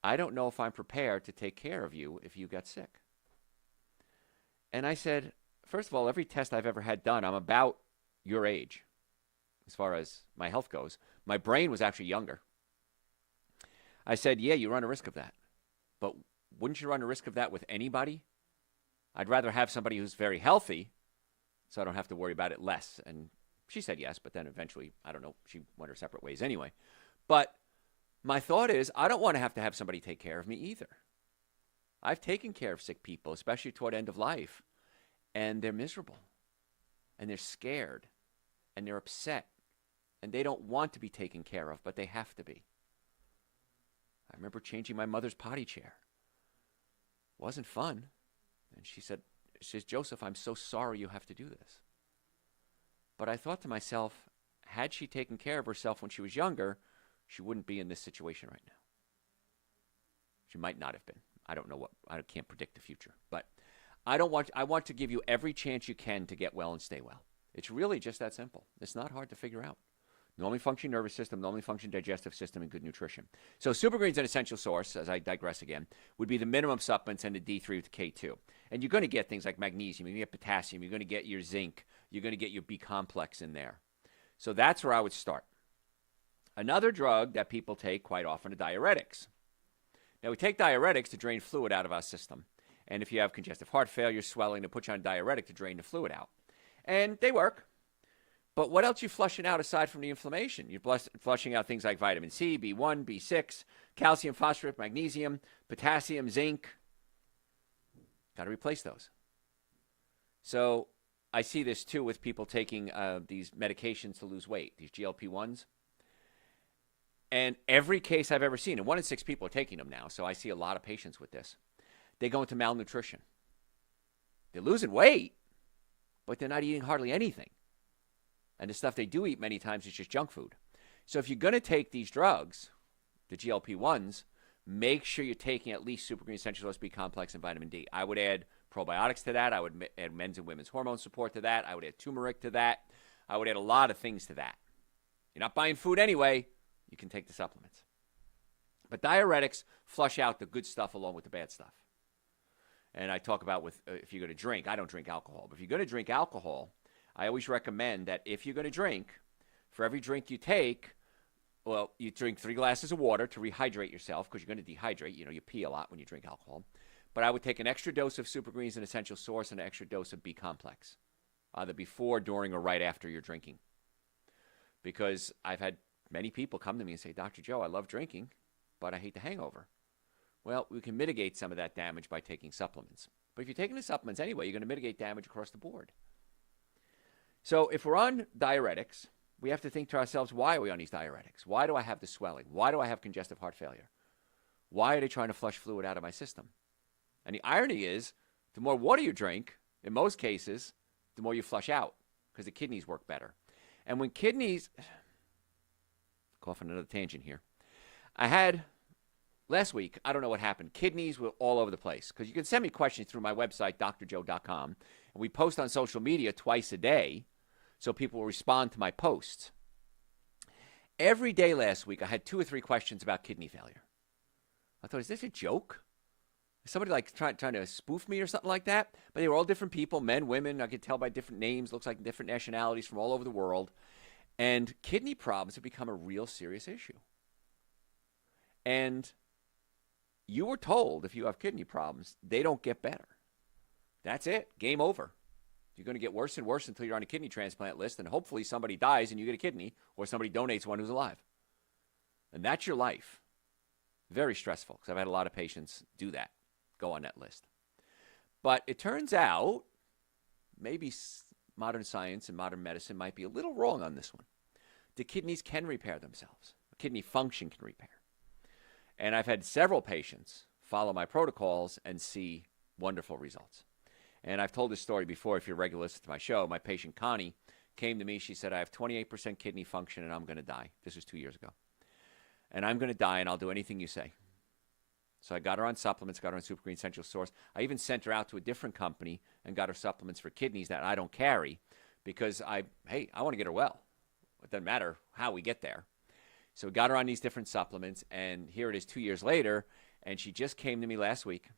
I don't know if I'm prepared to take care of you if you get sick. And I said, first of all, every test I've ever had done, I'm about your age as far as my health goes. My brain was actually younger. I said, yeah, you run a risk of that. But wouldn't you run a risk of that with anybody? I'd rather have somebody who's very healthy so I don't have to worry about it less. And she said yes, but then eventually, I don't know, she went her separate ways anyway. But my thought is, I don't want to have somebody take care of me either. I've taken care of sick people, especially toward end of life, and they're miserable, and they're scared, and they're upset, and they don't want to be taken care of, but they have to be. I remember changing my mother's potty chair. It wasn't fun. And she says, Joseph, I'm so sorry you have to do this. But I thought to myself, had she taken care of herself when she was younger, she wouldn't be in this situation right now. She might not have been. I don't know what. I can't predict the future. But I want to give you every chance you can to get well and stay well. It's really just that simple. It's not hard to figure out. Normally functioning nervous system, normally functioning digestive system, and good nutrition. So Super Green's an essential source, as I digress again, would be the minimum supplements and the D3 with K2. And you're going to get things like magnesium, you're going to get potassium, you're going to get your zinc, you're going to get your B complex in there. So that's where I would start. Another drug that people take quite often are diuretics. Now, we take diuretics to drain fluid out of our system. And if you have congestive heart failure, swelling, to put you on a diuretic to drain the fluid out. And they work. But what else are you flushing out aside from the inflammation? You're flushing out things like vitamin C, B1, B6, calcium, phosphorus, magnesium, potassium, zinc. Got to replace those. So I see this too with people taking these medications to lose weight, these GLP-1s. And every case I've ever seen, and 1 in 6 people are taking them now, so I see a lot of patients with this, they go into malnutrition. They're losing weight, but they're not eating hardly anything. And the stuff they do eat many times is just junk food. So if you're going to take these drugs, the GLP-1s, make sure you're taking at least Super Green Essential Oils, B complex, and vitamin D. I would add probiotics to that. I would add men's and women's hormone support to that. I would add turmeric to that. I would add a lot of things to that. You're not buying food anyway. You can take the supplements. But diuretics flush out the good stuff along with the bad stuff. And I talk about with if you're going to drink, I don't drink alcohol, but if you're going to drink alcohol, I always recommend that if you're going to drink, for every drink you take, well, you drink 3 glasses of water to rehydrate yourself because you're going to dehydrate. You know, you pee a lot when you drink alcohol. But I would take an extra dose of Super Greens, an essential source, and an extra dose of B complex, either before, during, or right after you're drinking. Because I've had many people come to me and say, Dr. Joe, I love drinking, but I hate the hangover. Well, we can mitigate some of that damage by taking supplements. But if you're taking the supplements anyway, you're going to mitigate damage across the board. So if we're on diuretics, we have to think to ourselves, why are we on these diuretics? Why do I have the swelling? Why do I have congestive heart failure? Why are they trying to flush fluid out of my system? And the irony is, the more water you drink, in most cases, the more you flush out because the kidneys work better. And when kidneys, go off on another tangent here. I had, last week, I don't know what happened. Kidneys were all over the place because you can send me questions through my website, drjoe.com. And we post on social media twice a day so people will respond to my posts. Every day last week, I had 2 or 3 questions about kidney failure. I thought, is this a joke? Is somebody like trying to spoof me or something like that? But they were all different people, men, women. I could tell by different names, looks like different nationalities from all over the world. And kidney problems have become a real serious issue. And you were told if you have kidney problems, they don't get better. That's it. Game over. You're going to get worse and worse until you're on a kidney transplant list, and hopefully somebody dies and you get a kidney, or somebody donates one who's alive. And that's your life. Very stressful, because I've had a lot of patients do that, go on that list. But it turns out maybe modern science and modern medicine might be a little wrong on this one. The kidneys can repair themselves. Kidney function can repair. And I've had several patients follow my protocols and see wonderful results. And I've told this story before. If you're regular listener to my show, my patient Connie came to me. She said, I have 28% kidney function and I'm going to die. This was 2 years ago. And I'm going to die and I'll do anything you say. So I got her on supplements, got her on Super Green Essential Source. I even sent her out to a different company and got her supplements for kidneys that I don't carry because I want to get her well. It doesn't matter how we get there. So we got her on these different supplements, and here it is 2 years later, and she just came to me last week.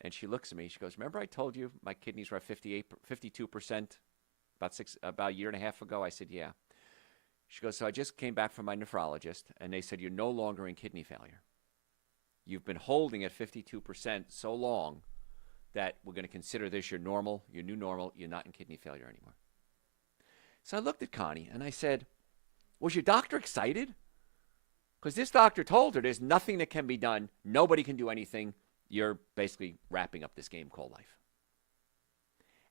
And she looks at me. She goes, remember I told you my kidneys were at 52% about a year and a half ago? I said, yeah. She goes, so I just came back from my nephrologist, and they said, you're no longer in kidney failure. You've been holding at 52% so long that we're going to consider this your normal, your new normal. You're not in kidney failure anymore. So I looked at Connie, and I said, was your doctor excited? Because this doctor told her there's nothing that can be done. Nobody can do anything. You're basically wrapping up this game called life.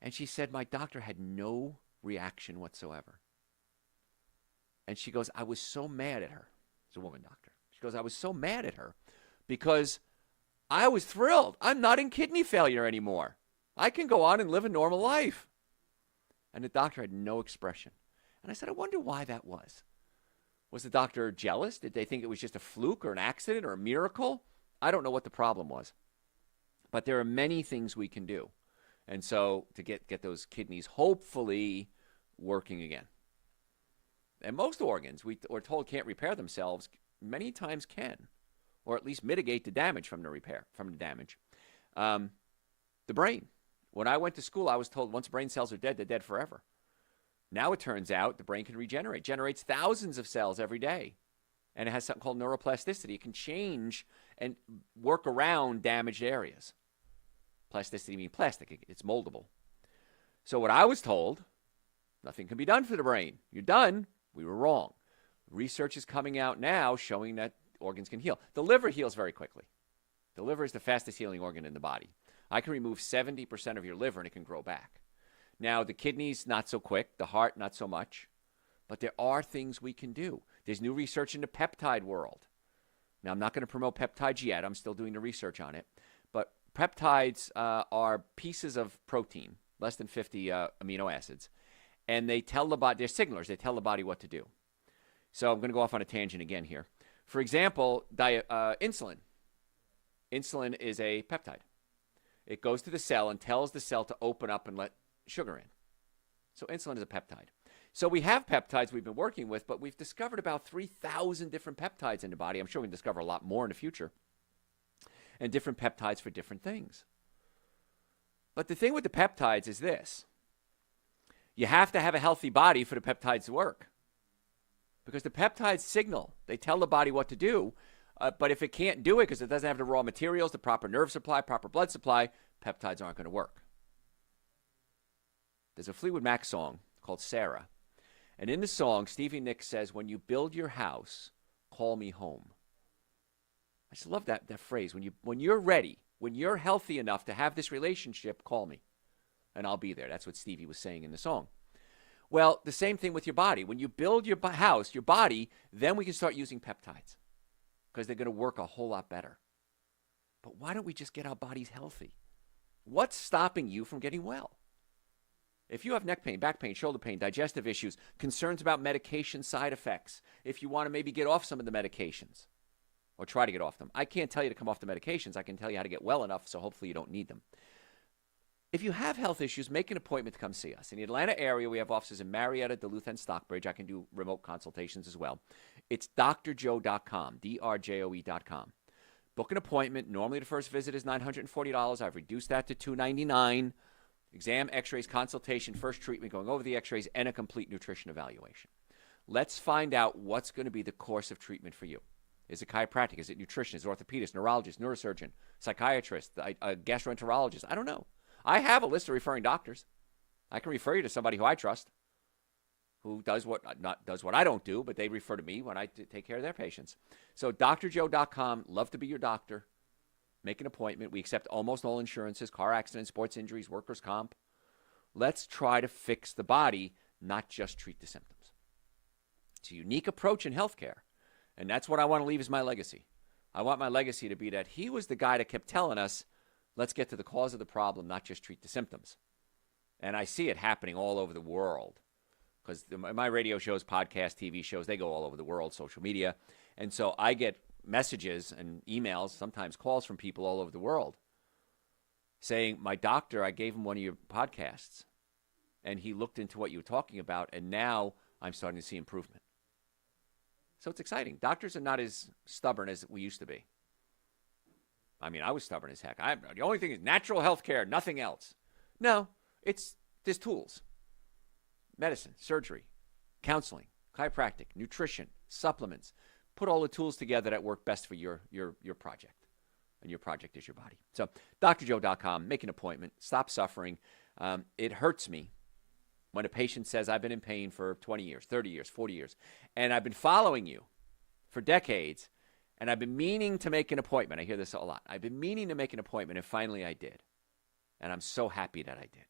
And she said, my doctor had no reaction whatsoever. And she goes, I was so mad at her. It's a woman doctor. She goes, I was so mad at her because I was thrilled. I'm not in kidney failure anymore. I can go on and live a normal life. And the doctor had no expression. And I said, I wonder why that was. Was the doctor jealous? Did they think it was just a fluke or an accident or a miracle? I don't know what the problem was. But there are many things we can do. And so to get those kidneys hopefully working again. And most organs we're told can't repair themselves, many times can, or at least mitigate the damage from the damage. The brain. When I went to school, I was told once brain cells are dead, they're dead forever. Now it turns out the brain can regenerate, generates thousands of cells every day. And it has something called neuroplasticity. It can change and work around damaged areas. Plasticity means plastic. It's moldable. So what I was told, nothing can be done for the brain. You're done. We were wrong. Research is coming out now showing that organs can heal. The liver heals very quickly. The liver is the fastest healing organ in the body. I can remove 70% of your liver and it can grow back. Now, the kidneys, not so quick. The heart, not so much. But there are things we can do. There's new research in the peptide world. Now, I'm not going to promote peptides yet. I'm still doing the research on it. But peptides are pieces of protein, less than 50 amino acids. And they tell the body, they're signalers. They tell the body what to do. So I'm going to go off on a tangent again here. For example, insulin. Insulin is a peptide. It goes to the cell and tells the cell to open up and let sugar in. So insulin is a peptide. So we have peptides we've been working with, but we've discovered about 3,000 different peptides in the body. I'm sure we can discover a lot more in the future. And different peptides for different things. But the thing with the peptides is this. You have to have a healthy body for the peptides to work. Because the peptides signal. They tell the body what to do. But if it can't do it because it doesn't have the raw materials, the proper nerve supply, proper blood supply, peptides aren't going to work. There's a Fleetwood Mac song called Sarah. And in the song, Stevie Nicks says, when you build your house, call me home. I just love that phrase. When you're ready, when you're healthy enough to have this relationship, call me. And I'll be there. That's what Stevie was saying in the song. Well, the same thing with your body. When you build your house, your body, then we can start using peptides. Because they're going to work a whole lot better. But why don't we just get our bodies healthy? What's stopping you from getting well? If you have neck pain, back pain, shoulder pain, digestive issues, concerns about medication side effects, if you want to maybe get off some of the medications or try to get off them, I can't tell you to come off the medications. I can tell you how to get well enough so hopefully you don't need them. If you have health issues, make an appointment to come see us. In the Atlanta area, we have offices in Marietta, Duluth, and Stockbridge. I can do remote consultations as well. It's drjoe.com, drjoe.com. Book an appointment. Normally the first visit is $940. I've reduced that to $299. Exam, x-rays, consultation, first treatment, going over the x-rays, and a complete nutrition evaluation. Let's find out what's going to be the course of treatment for you. Is it chiropractic? Is it nutrition? Is it orthopedist, neurologist, neurosurgeon, psychiatrist, a gastroenterologist? I don't know. I have a list of referring doctors. I can refer you to somebody who I trust, who does what I don't do, but they refer to me when I take care of their patients. So drjoe.com, love to be your doctor. Make an appointment. We accept almost all insurances, car accidents, sports injuries, workers' comp. Let's try to fix the body, not just treat the symptoms. It's a unique approach in healthcare, and that's what I want to leave as my legacy. I want my legacy to be that he was the guy that kept telling us, let's get to the cause of the problem, not just treat the symptoms. And I see it happening all over the world because my radio shows, podcasts, TV shows, they go all over the world, social media. And so I get messages and emails, sometimes calls from people all over the world saying, my doctor, I gave him one of your podcasts and he looked into what you were talking about and now I'm starting to see improvement. So it's exciting. Doctors are not as stubborn as we used to be. I mean, I was stubborn as heck. The only thing is natural health care, nothing else. No, there's tools. Medicine, surgery, counseling, chiropractic, nutrition, supplements. Put all the tools together that work best for your project. And your project is your body. So drjoe.com, make an appointment, stop suffering. It hurts me when a patient says, I've been in pain for 20 years, 30 years, 40 years, and I've been following you for decades, and I've been meaning to make an appointment. I hear this a lot. I've been meaning to make an appointment, and finally I did. And I'm so happy that I did.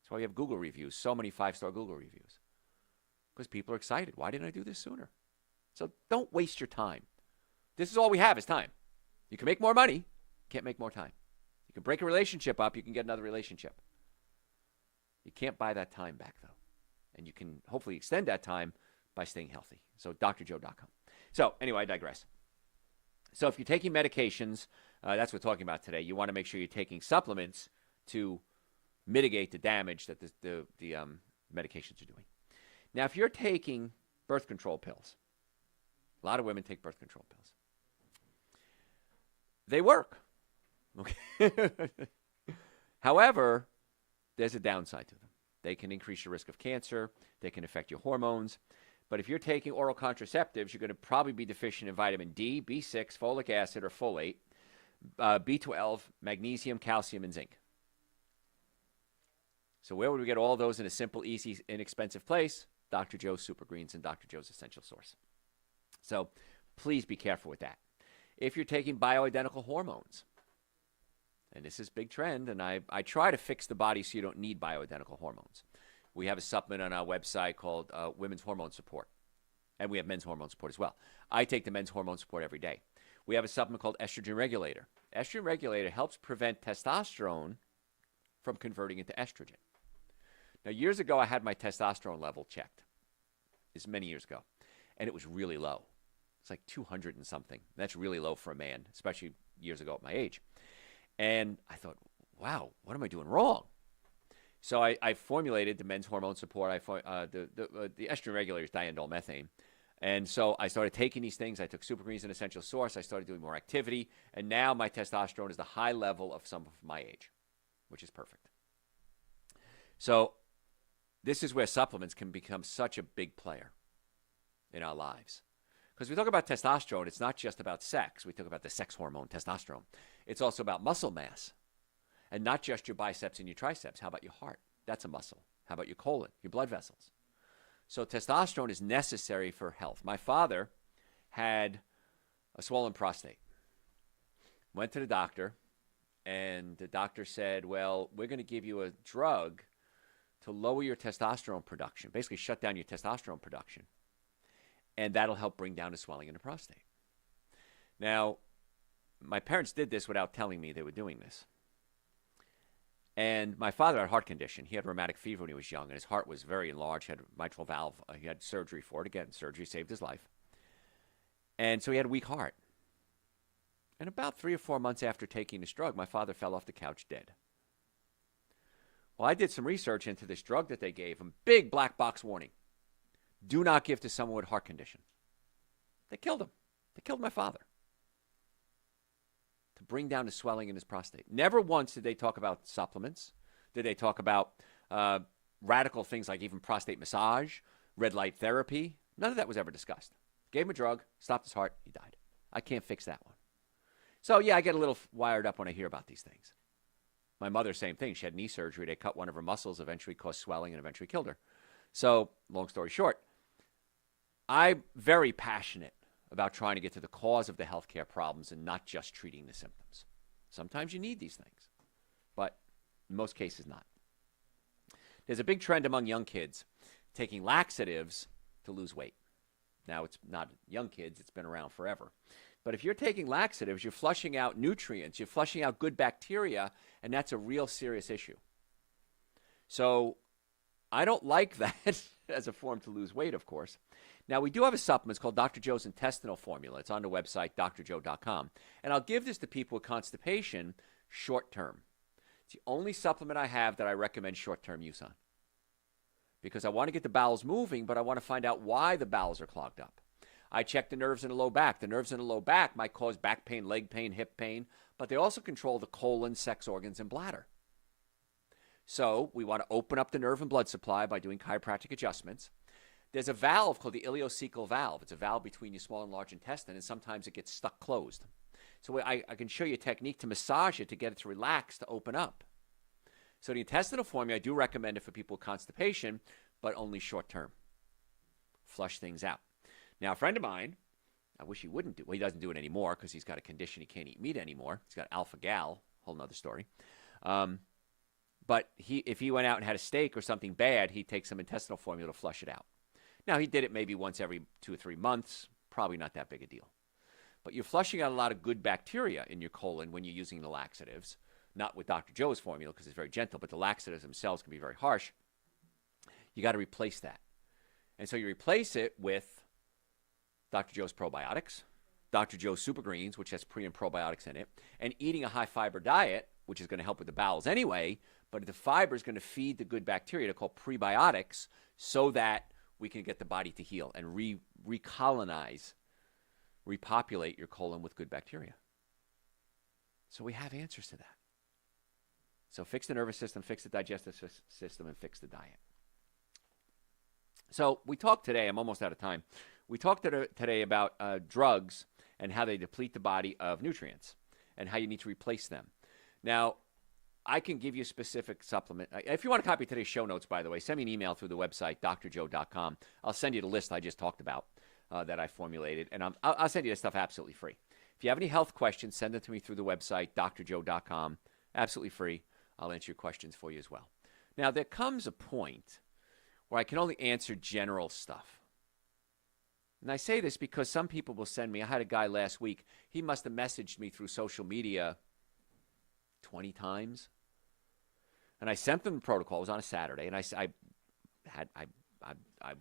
That's why we have Google reviews, so many 5-star Google reviews. Because people are excited. Why didn't I do this sooner? So don't waste your time. This is all we have is time. You can make more money. Can't make more time. You can break a relationship up. You can get another relationship. You can't buy that time back, though. And you can hopefully extend that time by staying healthy. So drjoe.com. So anyway, I digress. So if you're taking medications, that's what we're talking about today. You want to make sure you're taking supplements to mitigate the damage that the medications are doing. Now, if you're taking birth control pills, a lot of women take birth control pills. They work. Okay. However, there's a downside to them. They can increase your risk of cancer. They can affect your hormones. But if you're taking oral contraceptives, you're going to probably be deficient in vitamin D, B6, folic acid, or folate, B12, magnesium, calcium, and zinc. So where would we get all those in a simple, easy, inexpensive place? Dr. Joe's Super Greens and Dr. Joe's Essential Source. So please be careful with that. If you're taking bioidentical hormones, and this is a big trend, and I try to fix the body so you don't need bioidentical hormones. We have a supplement on our website called Women's Hormone Support, and we have men's hormone support as well. I take the men's hormone support every day. We have a supplement called Estrogen Regulator. Estrogen Regulator helps prevent testosterone from converting into estrogen. Now, years ago, I had my testosterone level checked. This is many years ago, and it was really low. It's like 200 and something. That's really low for a man, especially years ago at my age. And I thought, wow, what am I doing wrong? So I formulated the men's hormone support. The estrogen regulator is diindole methane. And so I started taking these things. I took Super Greens and Essential Source. I started doing more activity. And now my testosterone is the high level of some of my age, which is perfect. So this is where supplements can become such a big player in our lives. Because we talk about testosterone, it's not just about sex. We talk about the sex hormone, testosterone. It's also about muscle mass. And not just your biceps and your triceps. How about your heart? That's a muscle. How about your colon, your blood vessels? So testosterone is necessary for health. My father had a swollen prostate. Went to the doctor, and the doctor said, well, we're going to give you a drug to lower your testosterone production, basically shut down your testosterone production. And that'll help bring down the swelling in the prostate. Now, my parents did this without telling me they were doing this. And my father had a heart condition. He had rheumatic fever when he was young, and his heart was very enlarged. He had a mitral valve. He had surgery for it. Again, surgery saved his life. And so he had a weak heart. And about 3 or 4 months after taking this drug, my father fell off the couch dead. Well, I did some research into this drug that they gave him. Big black box warning. Do not give to someone with heart condition. They killed him. They killed my father. To bring down the swelling in his prostate. Never once did they talk about supplements. Did they talk about radical things like even prostate massage, red light therapy? None of that was ever discussed. Gave him a drug, stopped his heart, he died. I can't fix that one. So, yeah, I get a little wired up when I hear about these things. My mother, same thing. She had knee surgery. They cut one of her muscles, eventually caused swelling, and eventually killed her. So, long story short, I'm very passionate about trying to get to the cause of the healthcare problems and not just treating the symptoms. Sometimes you need these things, but in most cases not. There's a big trend among young kids taking laxatives to lose weight. Now, it's not young kids. It's been around forever. But if you're taking laxatives, you're flushing out nutrients, you're flushing out good bacteria, and that's a real serious issue. So I don't like that as a form to lose weight, of course. Now, we do have a supplement. It's called Dr. Joe's Intestinal Formula. It's on the website, drjoe.com. And I'll give this to people with constipation short term. It's the only supplement I have that I recommend short-term use on. Because I want to get the bowels moving, but I want to find out why the bowels are clogged up. I check the nerves in the low back. The nerves in the low back might cause back pain, leg pain, hip pain, but they also control the colon, sex organs, and bladder. So we want to open up the nerve and blood supply by doing chiropractic adjustments. There's a valve called the ileocecal valve. It's a valve between your small and large intestine, and sometimes it gets stuck closed. So I can show you a technique to massage it to get it to relax, to open up. So the intestinal formula, I do recommend it for people with constipation, but only short term. Flush things out. Now, a friend of mine, I wish he wouldn't do, well, he doesn't do it anymore because he's got a condition he can't eat meat anymore. He's got alpha-gal, whole nother story. But if he went out and had a steak or something bad, he'd take some intestinal formula to flush it out. Now, he did it maybe once every 2 or 3 months, probably not that big a deal. But you're flushing out a lot of good bacteria in your colon when you're using the laxatives, not with Dr. Joe's formula because it's very gentle, but the laxatives themselves can be very harsh. You got to replace that. And so you replace it with Dr. Joe's probiotics, Dr. Joe's Super Greens, which has pre and probiotics in it, and eating a high fiber diet, which is going to help with the bowels anyway, but the fiber is going to feed the good bacteria to call prebiotics so that we can get the body to heal and recolonize, repopulate your colon with good bacteria. So we have answers to that. So fix the nervous system, fix the digestive system, and fix the diet. So we talked today, I'm almost out of time. We talked today about drugs and how they deplete the body of nutrients and how you need to replace them. Now, I can give you a specific supplement. If you want a copy of today's show notes, by the way, send me an email through the website, drjoe.com. I'll send you the list I just talked about that I formulated, and I'll send you this stuff absolutely free. If you have any health questions, send them to me through the website, drjoe.com. Absolutely free. I'll answer your questions for you as well. Now, there comes a point where I can only answer general stuff. And I say this because some people will send me, I had a guy last week, he must have messaged me through social media 20 times. And I sent them the protocol. It was on a Saturday. And I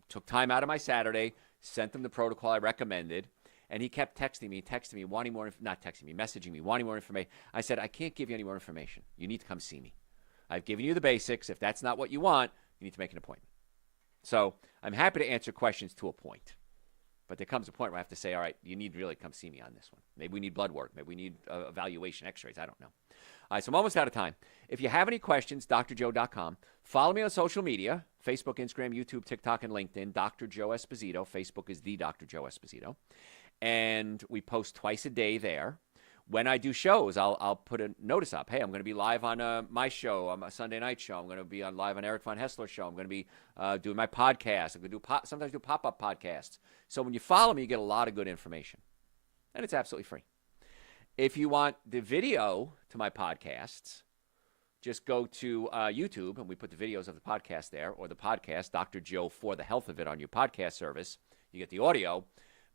took time out of my Saturday, sent them the protocol I recommended. And he kept texting me, wanting more, messaging me, wanting more information. I said, I can't give you any more information. You need to come see me. I've given you the basics. If that's not what you want, you need to make an appointment. So I'm happy to answer questions to a point. But there comes a point where I have to say, all right, you need to really come see me on this one. Maybe we need blood work. Maybe we need evaluation, x-rays. I don't know. All right, so I'm almost out of time. If you have any questions, drjoe.com. Follow me on social media, Facebook, Instagram, YouTube, TikTok, and LinkedIn, Dr. Joe Esposito. Facebook is the Dr. Joe Esposito. And we post twice a day there. When I do shows, I'll put a notice up. Hey, I'm going to be live on my show, on my Sunday night show. I'm going to be live on Eric Von Hessler's show. I'm going to be doing my podcast. I'm going to sometimes do pop-up podcasts. So when you follow me, you get a lot of good information. And it's absolutely free. If you want the video to my podcasts, just go to YouTube, and we put the videos of the podcast there, or the podcast, Dr. Joe for the Health of It on your podcast service. You get the audio.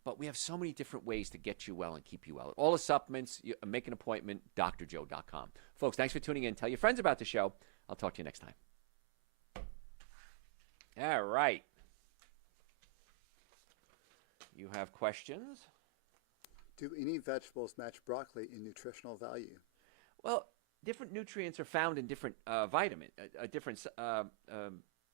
But we have so many different ways to get you well and keep you well. All the supplements, make an appointment, drjoe.com. Folks, thanks for tuning in. Tell your friends about the show. I'll talk to you next time. All right. You have questions? Do any vegetables match broccoli in nutritional value? Well, different nutrients are found in different different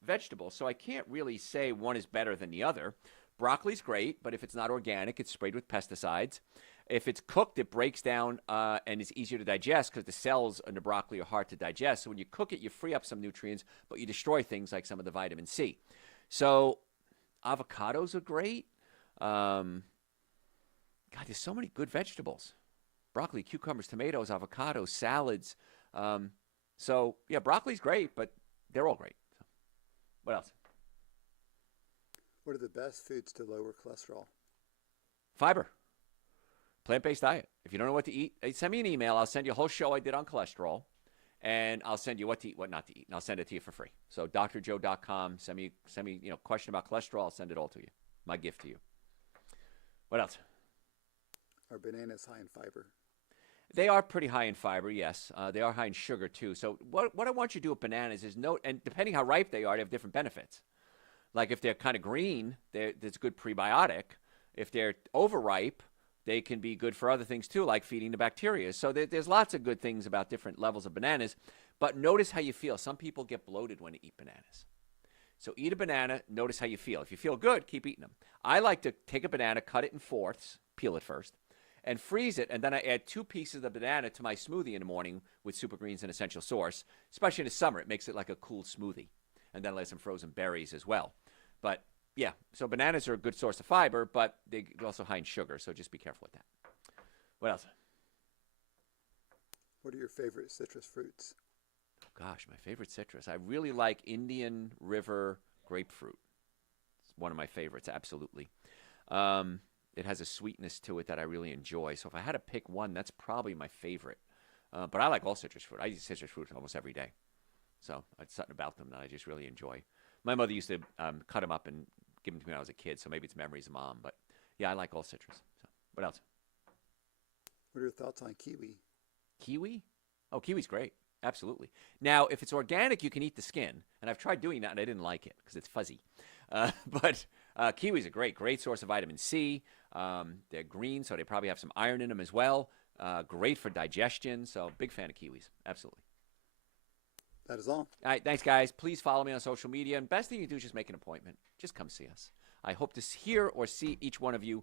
vegetables, so I can't really say one is better than the other. Broccoli's great, but if it's not organic, it's sprayed with pesticides. If it's cooked, it breaks down and is easier to digest because the cells in the broccoli are hard to digest. So when you cook it, you free up some nutrients, but you destroy things like some of the vitamin C. So avocados are great. God, there's so many good vegetables. Broccoli, cucumbers, tomatoes, avocados, salads. So, yeah, broccoli's great, but they're all great. So, what else? What are the best foods to lower cholesterol? Fiber. Plant-based diet. If you don't know what to eat, send me an email. I'll send you a whole show I did on cholesterol, and I'll send you what to eat, what not to eat, and I'll send it to you for free. So drjoe.com, send me question about cholesterol. I'll send it all to you. My gift to you. What else? Are bananas high in fiber? They are pretty high in fiber, yes. They are high in sugar, too. So what I want you to do with bananas is note, and depending how ripe they are, they have different benefits. Like if they're kind of green, there's good prebiotic. If they're overripe, they can be good for other things too, like feeding the bacteria. So there's lots of good things about different levels of bananas. But notice how you feel. Some people get bloated when they eat bananas. So eat a banana, notice how you feel. If you feel good, keep eating them. I like to take a banana, cut it in fourths, peel it first, and freeze it. And then I add 2 pieces of banana to my smoothie in the morning with Super Greens and Essential Source. Especially in the summer, it makes it like a cool smoothie. And then I add some frozen berries as well. But, yeah, so bananas are a good source of fiber, but they're also high in sugar, so just be careful with that. What else? What are your favorite citrus fruits? Oh, gosh, my favorite citrus. I really like Indian River grapefruit. It's one of my favorites, absolutely. It has a sweetness to it that I really enjoy. So if I had to pick one, that's probably my favorite. But I like all citrus fruit. I eat citrus fruit almost every day. So it's something about them that I just really enjoy. My mother used to cut them up and give them to me when I was a kid, so maybe it's memories of Mom. But, yeah, I like all citrus. So, what else? What are your thoughts on kiwi? Kiwi? Oh, kiwi's great. Absolutely. Now, if it's organic, you can eat the skin. And I've tried doing that, and I didn't like it because it's fuzzy. But kiwis are great source of vitamin C. They're green, so they probably have some iron in them as well. Great for digestion. So, big fan of kiwis. Absolutely. That is all. All right, thanks, guys. Please follow me on social media. And best thing you do is just make an appointment. Just come see us. I hope to hear or see each one of you